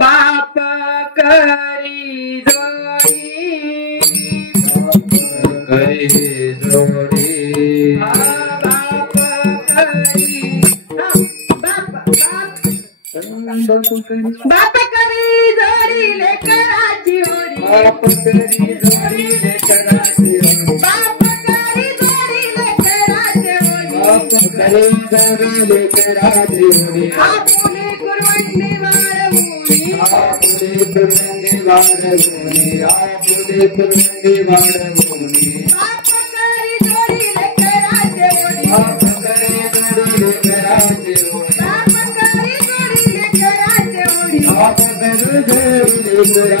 बाप करी जोडी बाप करी जोडी लेकराची होडी बाप करी जोडी लेकराची होडी बाप करी जोडी लेकराची होडी बाप करी जोडी लेकराची होडी आपुले कुरवंडी वाळवूनी आपुले कुरवंडी वाळवूनी आपुले कुरवंडी वाळवूनी बाप करी जोडी लेकराची होडी बाप करी जोडी लेकराची होडी बाप करी जोडी लेकराची होडी बाप करी जोडी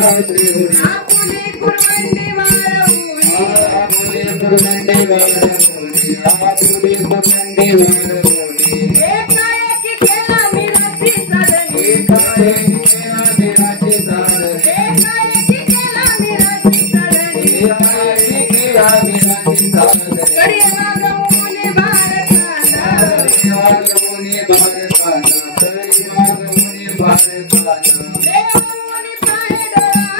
लेकराची होडी आपुले कुरवंडी वाळवूनी आपुले कुरवंडी वाळवूनी आपुले कुरवंडी वाळवूनी एकाएकी केला मिराची साधनी एकाएकी केला मिराची साधनी एकाएकी केला मिराची साधनी एकाएकी केला मिराची साधनी कडी वागवूनी भारताला कडी वागवूनी भारताला कडी वागवूनी भारताला देवमुनी पाय डोळा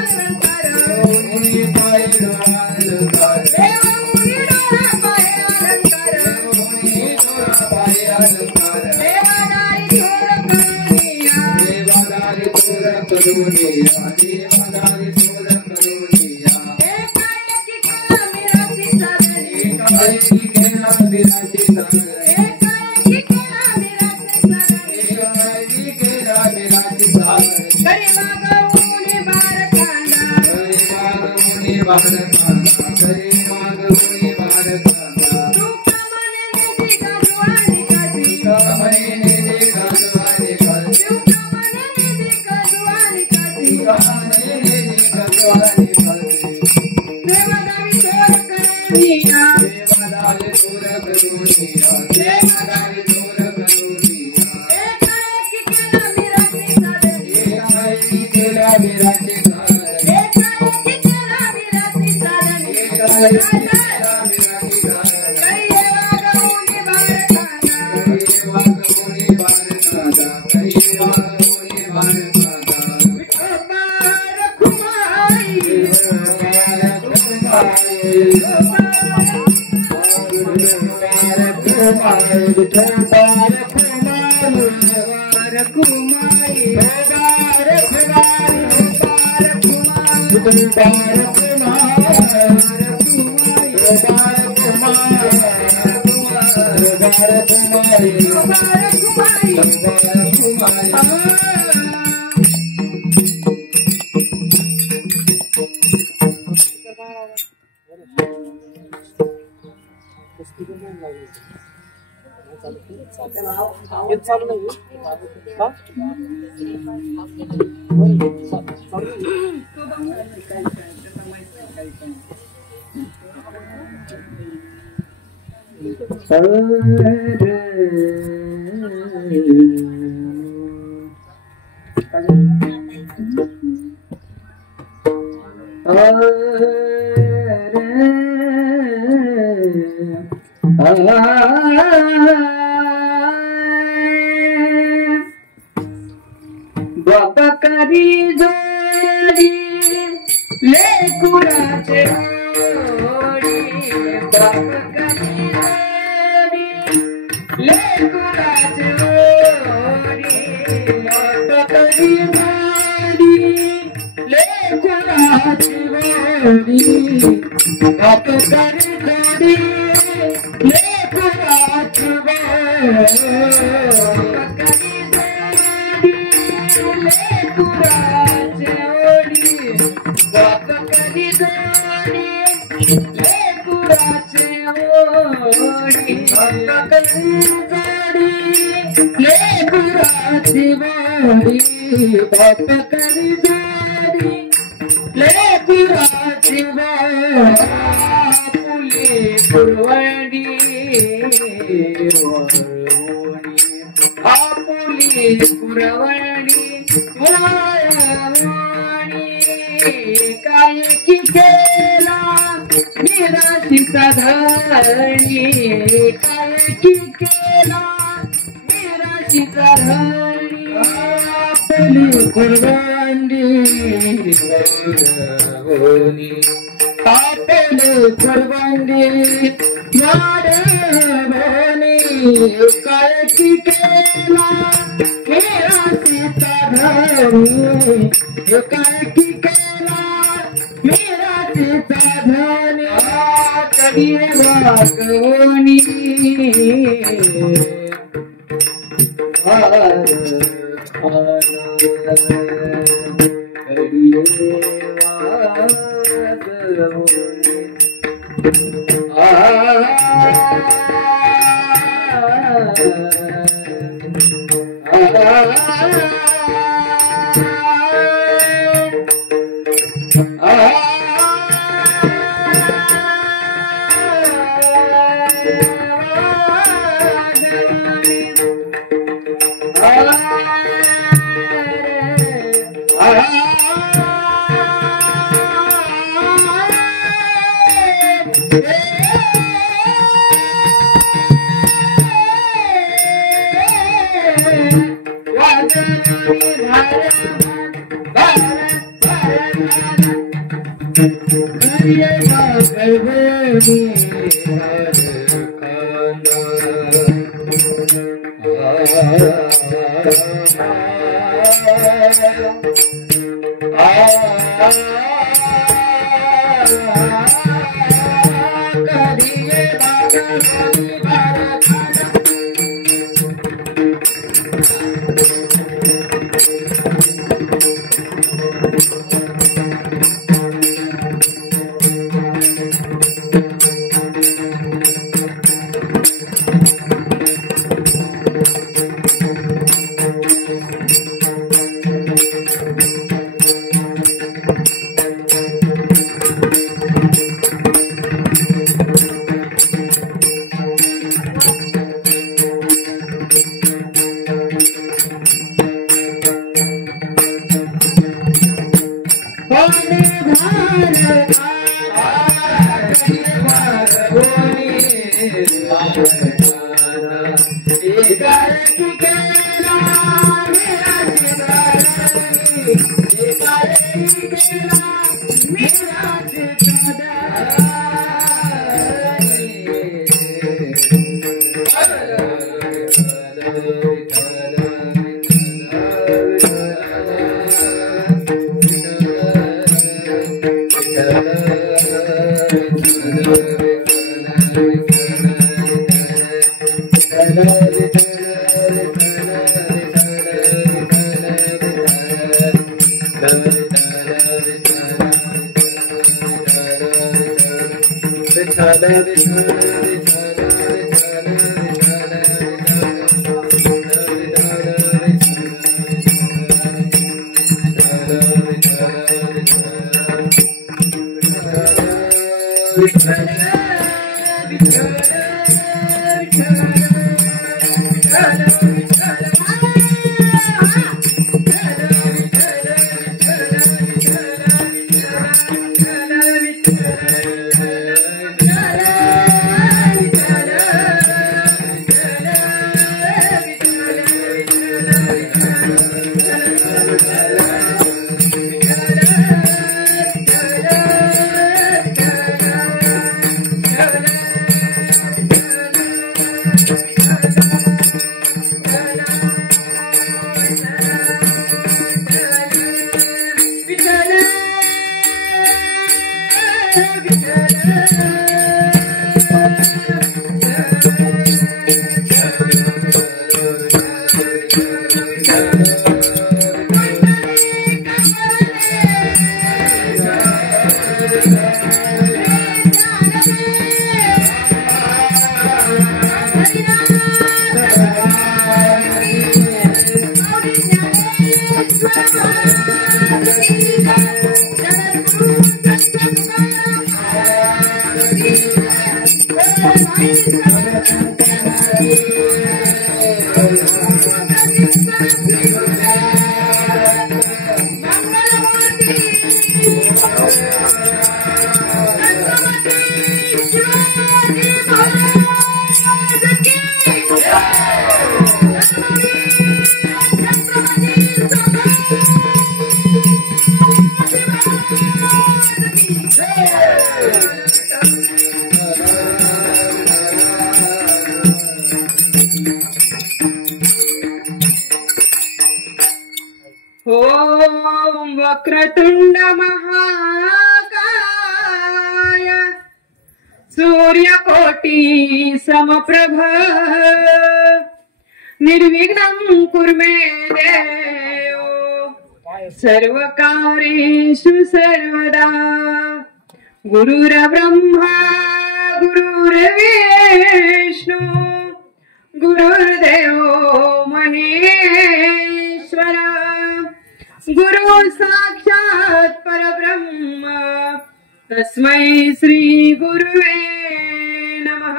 देवमुनी पाय डोळा देवमुनी डोळा पाय अलंकार देवमुनी डोळा पाय अलंकार देवादारी थोर करुनिया देवादारी थोर करुनिया देवादारी थोर करुनिया एकाएकी केला मिराची साधनी एकाएकी केला मिराची साधनी एकाएकी केला मिराची साधनी एकाएकी केला मिराची साधनी कडी वागवूनी भारताला कडी वागवूनी भारताला कडी वागवूनी भारताला दुःख मने निधी गाजवानी काठी दुःख मने निधी गाजवानी काठी दुःख मने निधी गाजवानी काठी दुःख मने निधी गाजवानी काठी देवदारी थोर करुनिया देवदारी थोर करुनिया देवदारी थोर करुनिया एकाएकी केला मिराची साधनी एकाएकी केला मिराची साधनी एकाएकी केला मिराची साधनी एकाएकी केला मिराची साधनी कडी वागवूनी भारताला कडी वागवूनी भारताला कडी वागवूनी भारताला विठोबा रखुमाई विठोबा रखुमाई विठोबा रखुमाई विठोबा रखुमाई विठोबा रखुमाई बाबा करी जोडी लेकुराचे ओडी बाबा करी जोडी लेकुराचे ओडी बाबा करी जोडी लेकुराचे ओडी बाबा करी जोडी लेकुराचे ओडी बाप करी जोडी लेकुराचे ओडी बाप करी जोडी लेकुराचे ओडी बाप करी जोडी लेकुराचे आपुले पुरवणी आपुले पुरवणी काय की केला निराशीचा धरणी काय की केला निराशीचा धरणी आपली कुर्बानी आपली कुर्बानी मारवणी काय की केला निराशीचा धरणी काय की केला निराशीचा धरणी कधी वागवणी ओम वक्रतुंड महाकाय सूर्यकोटि समप्रभ निर्विघ्नं कुरु मे देव सर्वकार्येषु सर्वदा गुरुर्ब्रह्मा गुरुर्विष्णु गुरुर्देवो महेश्वर गुरु साक्षात् परब्रह्म तस्मै श्री गुरुवे नमः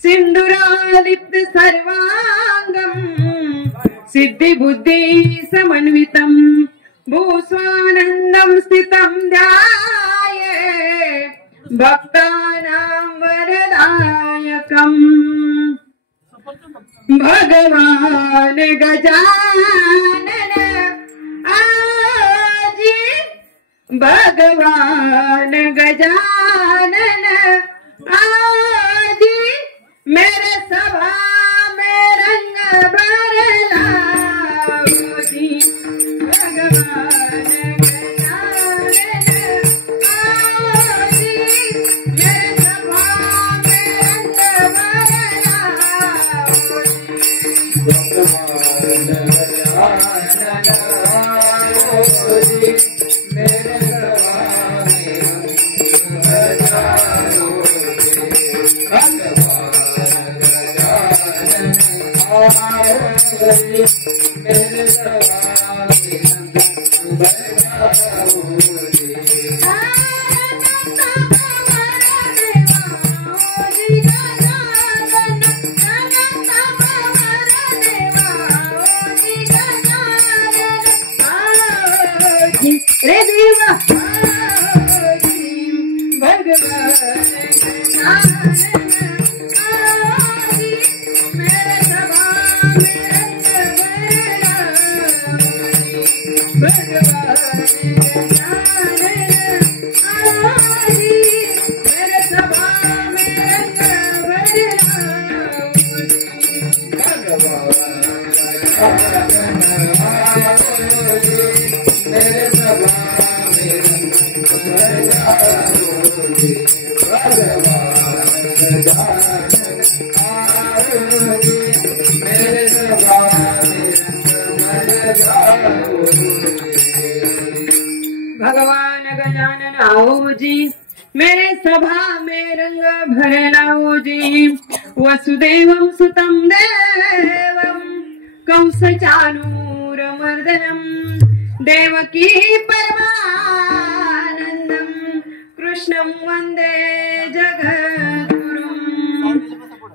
सिंधुरालिप्त सर्वांगं सिद्धि बुद्धि समन्वितं भूस्वानन्दं स्थितं ध्याये भक्तानां वरदायकम् भगवान गजानन आजी भगवान गजानन आजी मेरे सभा में रंग भर लाओ जी भगवान गजानन आजी मेरे सभा में रंग भर लाओ रे देवा भगवान भगवान गजानन आओ जी, मेरे सभा में रंग भर लाओ जी। वसुदेवं सुतं देवं कंस चाणूरमर्दनम् देवकी परमानन्दं कृष्णं वन्दे जगद्गुरुम्।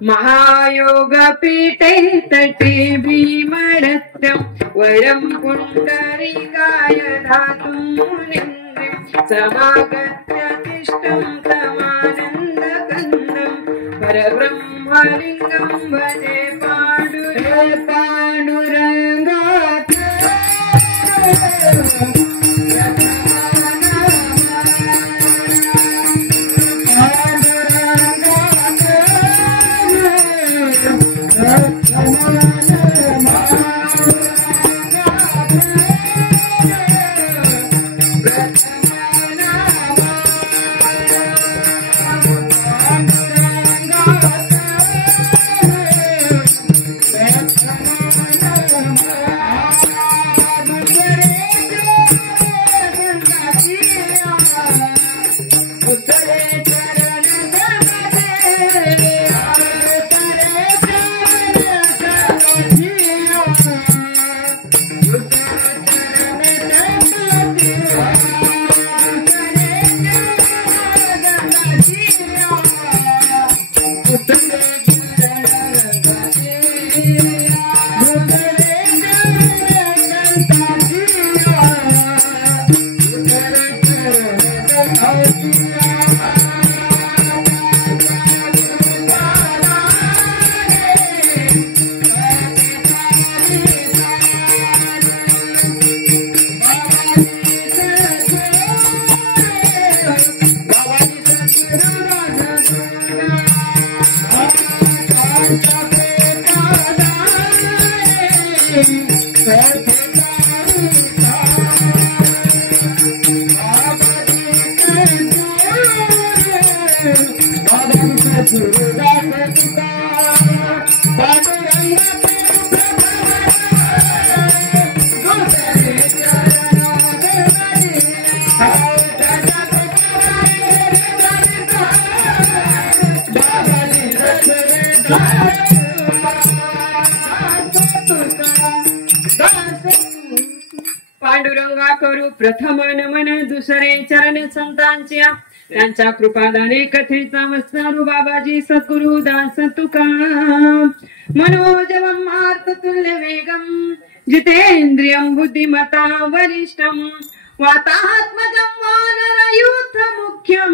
महायोगपीठे तटे भीमरथ्यं वरं पुण्डरीकाय दातुं मुनिन्द्रिं समागत्य तिष्ठं तमानन्दकन्दं परब्रह्मलिङ्गं भजे पाण्डुरङ्गात् पांडुरंगा करू प्रथम नमन दुसरे चरण संतांच्या त्यांच्या कृपादाने कथेचा वस्तारू बाबाजी सद्गुरु दास तुका मनोजवं मार्ततुल्य वेगं जितेन्द्रियं बुद्धिमता वरिष्ठं वातात्मजं वानरयूथ मुख्यं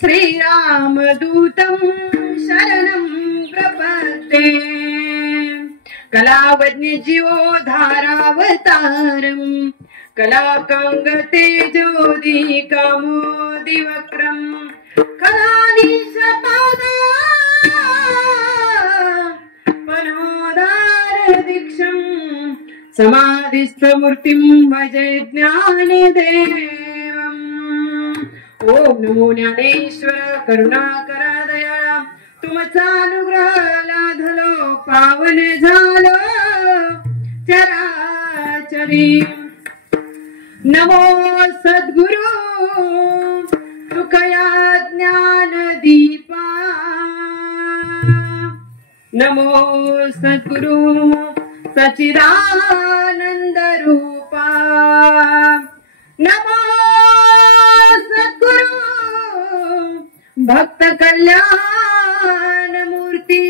श्रीरामदूतं शरणं प्रपद्ये कलावज्ञ जीवोधारावतारं कलाकांग तेजोदि कामोदि वक्रं कलानीश पादा मनोदार दीक्षं समाधिस्थ मूर्तिं भजे ज्ञानदेवम्। ओम नमो ज्ञानेश्वर करुणाकरा दयाळा तुमचा अनुग्रह लाधलो पावन झालो चराचरी। नमो सद्गुरु तुकया ज्ञान दीपा नमो सद्गुरु सच्चिदानंद रूपा नमो सद्गुरु भक्त कल्याण मूर्ती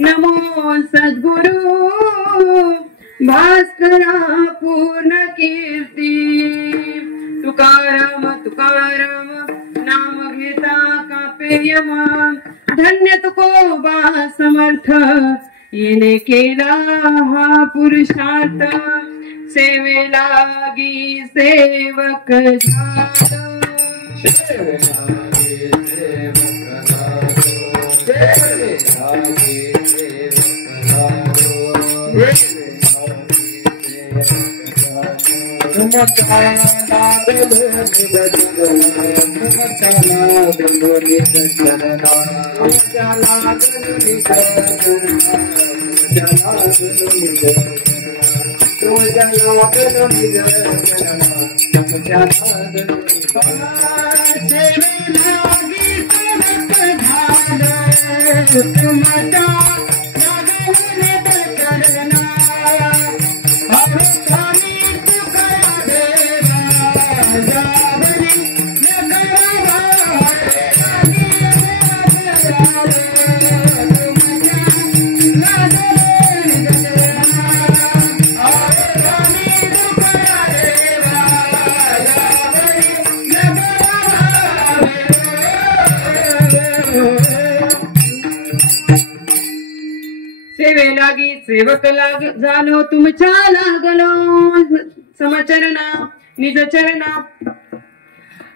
नमो सद्गुरु भास्करा पूर्ण कीर्ती। तुकाराम तुकाराम नाम घेता कापेयम धन्य तुकोबा समर्थ येणे केला हा पुरुषार्थ सेवेलागी सेवक झालो। लागी सेवक लाग झालो तुमच्या लागलो समचरणा निज चरणा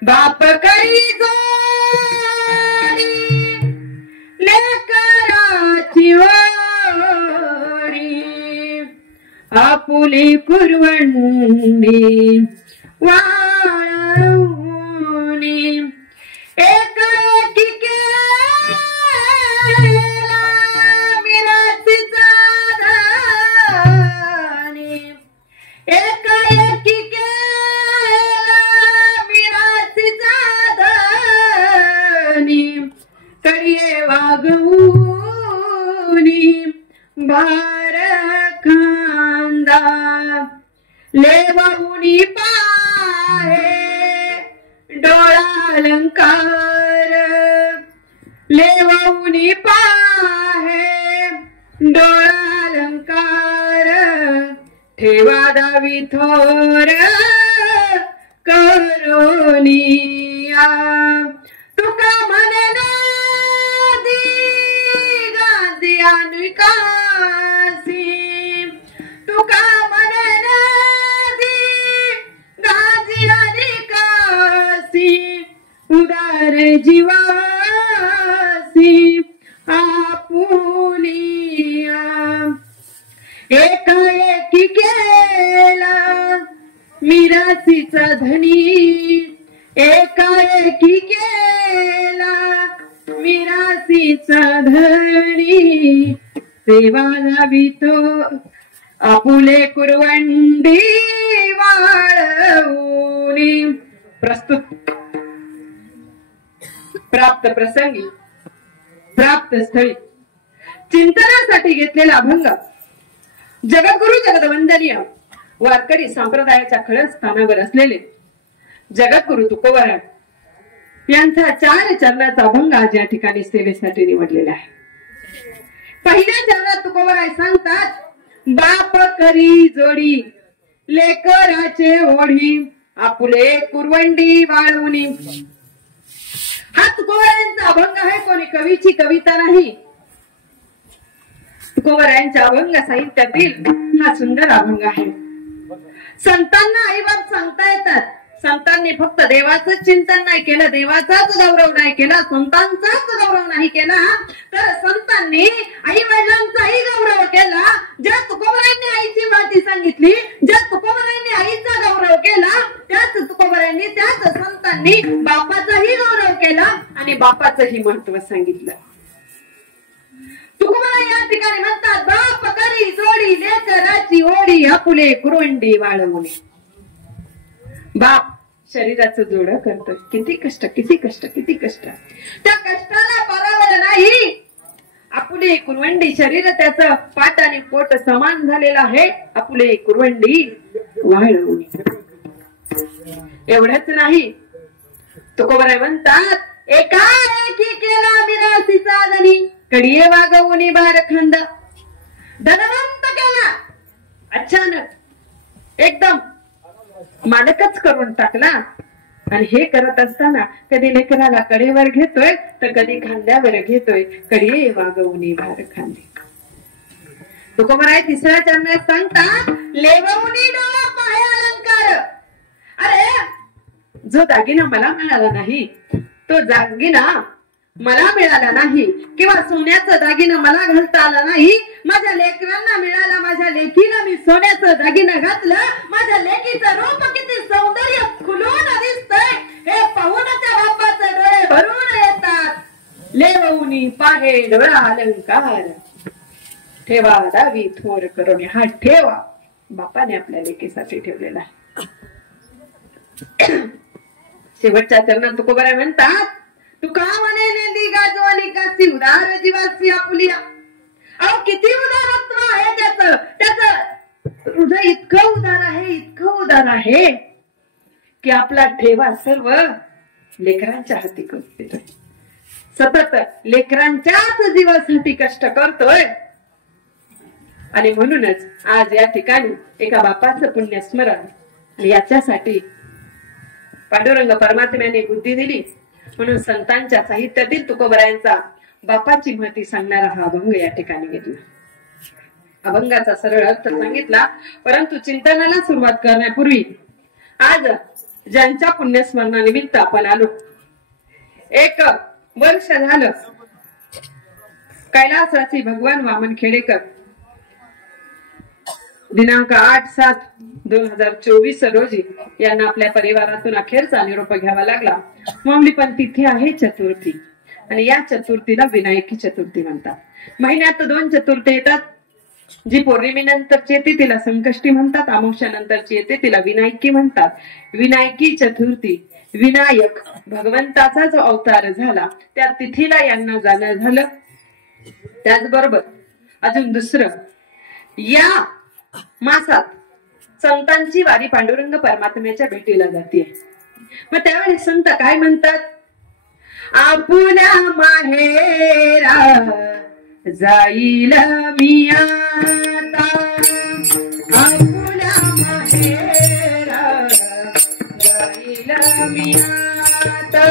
बाप करी जोडी लेकराची ओढी आपुली कुरवंडी वाळवणी एक भार खांदा लेवाऊनी पाहे डोळा अलंकार लेवाऊनी पाहे डोळा अलंकार ठेवा दावी थोर करोनिया तुका म्हणे गांधी अनुकासी तुका म्हणे गांधी अनुकासी उदार जीवासी आपुलिया एकाएकी केला मिरासीचा धनी एकाएकी केला मिरासीचा धनी सेवा लावितो आपुले कुरवंडी वाळवणी प्रस्तुत प्राप्त प्रसंगी प्राप्त स्थळी चिंतनासाठी घेतलेला अभंग जगद्गुरु जगदवंदनीय वारकरी संप्रदायाच्या खळस्थानावर असलेले जगद्गुरु तुकोबराय यांचा 4 चरणाचा अभंग आज या ठिकाणी सेवेसाठी निवडलेला आहे। पहिल्या चरणात तुकोबराय सांगतात बाप करी जोडी लेकराचे ओढी आपुले कुरवंडी वाळवणी। हा तुकोबरायांचा अभंग आहे, कोणी कवीची कविता नाही। तुकोबरायांच्या अभंग साहित्यातील हा सुंदर अभंग आहे। संतांना आईबाप सांगता येतात, संतांनी फक्त देवाचं चिंतन नाही केलं, देवाचाच गौरव नाही केला, संतांचाच गौरव नाही केला, तर संतांनी आई वडिलांचाही गौरव केला। ज्या तुकोबरायांनी आईची माती सांगितली, ज्या तुकोबरायांनी आईचा गौरव केला, त्याच तुकोबरायांनी त्याच संतांनी बापाचाही गौरव केला आणि बापाचंही महत्व सांगितलं। तुकोबराय या ठिकाणी म्हणतात बाप करी जोडी लेकराची ओढी आपुले कुरवंडी वाळवणी। बाप शरीराचं जोड करतोय, किती कष्ट किती कष्ट किती कष्ट, त्या कष्टाला परावर नाही। आपुले कुरवंडी शरीर त्याचं पाठ आणि पोट समान झालेलं आहे, आपुले कुरवंडी वाळवणी। एवढंच नाही, तुकोबराय म्हणतात एकाएकी केला मिरासीचा धनी कडिये वागवून भारखंड। धनवंत केला अचानक एकदम मालकच करून टाकला आणि हे करत असताना कधी लेकराला कडेवर घेतोय तर कधी खांद्यावर घेतोय, कडिये वागवून भारखंडी। तुकोबराय तिसऱ्या चरणात सांगतात लेवऊनी डोळा पाहे अलंकार। अरे जो दागिना मला मिळाला नाही तो दागिना मला मिळाला नाही किंवा सोन्याचा दागिना मला घालता आला नाही, माझ्या लेकरांना मिळाला, माझ्या लेकीला मी सोन्याचं दागिना घातलं, माझ्या लेकीचं रूप किती सौंदर्य खुलून दिसतंय हे पाहून त्या बापाचे डोळे भरून येतात. लेवऊनी पाहे डोळा अलंकार, ठेवा दावी थोर करून, हा ठेवा बापाने आपल्या लेकीसाठी ठेवलेला आहे. शेवटच्या चरणात तुकोबराय म्हणतात, तुका म्हणे नेंदी गाजवानी कासी उदार जीवासी आपुलिया. अहो किती उदारत्व आहे त्याचं हृदय इतकं उदार आहे, इतकं उदार आहे की आपला ठेवा सर्व लेकरांच्या हाती करतोय, सतत लेकरांच्याच जीवासाठी कष्ट करतोय. आणि म्हणूनच आज या ठिकाणी एका बापाचं पुण्यस्मरण, आणि याच्यासाठी पांडुरंग परमात्म्याने बुद्धी दिली म्हणून संतांच्या साहित्यातील तुकोबरायांचा बापाची महती सांगणारा हा अभंग या ठिकाणी घेतला. अभंगाचा सरळ अर्थ सांगितला, परंतु चिंतनाला सुरुवात करण्यापूर्वी आज ज्यांच्या पुण्यस्मरणानिमित्त आपण आलो, 1 वर्ष झालं कैलासवासी भगवान वामन खेडेकर दिनांक 8/7/2024 रोजी यांना आपल्या परिवारातून अखेरचा निरोप घ्यावा लागला. मामली पण तिथी आहे चतुर्थी, आणि या चतुर्थीला विनायकी चतुर्थी म्हणतात. महिन्यात 2 चतुर्थी येतात. जी पौर्णिमेनंतरची येते तिला संकष्टी म्हणतात, अमावस्यानंतरची येते तिला विनायकी म्हणतात. विनायकी चतुर्थी, विनायक भगवंताचा जो अवतार झाला त्या तिथीला यांना जाणं झालं. त्याचबरोबर अजून दुसरं, या मासात संतांची वारी पांडुरंग परमात्म्याच्या भेटीला जाते. मग त्यावेळी संत काय म्हणतात, आपुल्या माहेरा जाईल मी आता, आपुल्या माहेरा जाईल मी आता,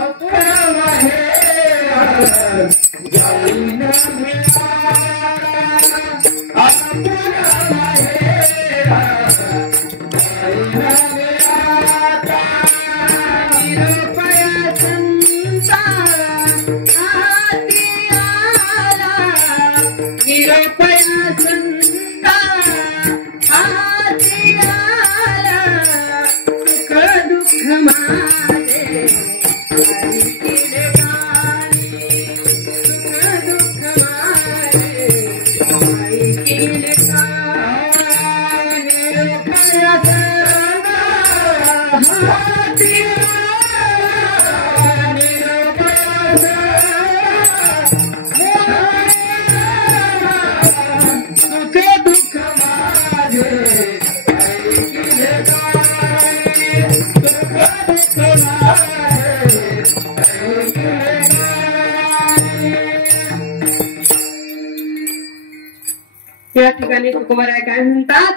आपुल्या माहेरा जाईल मी आता, आपुल्या माहेरा जाईल मी आता. निरपया संता हाती आला, निरपया संता हाती आला, सुख दुःख माझे आई केले गाणी, सुख दुःख माझे आई केले गाणी. निरपया संता हाती या ठिकाणी तुकोबराय काय म्हणतात,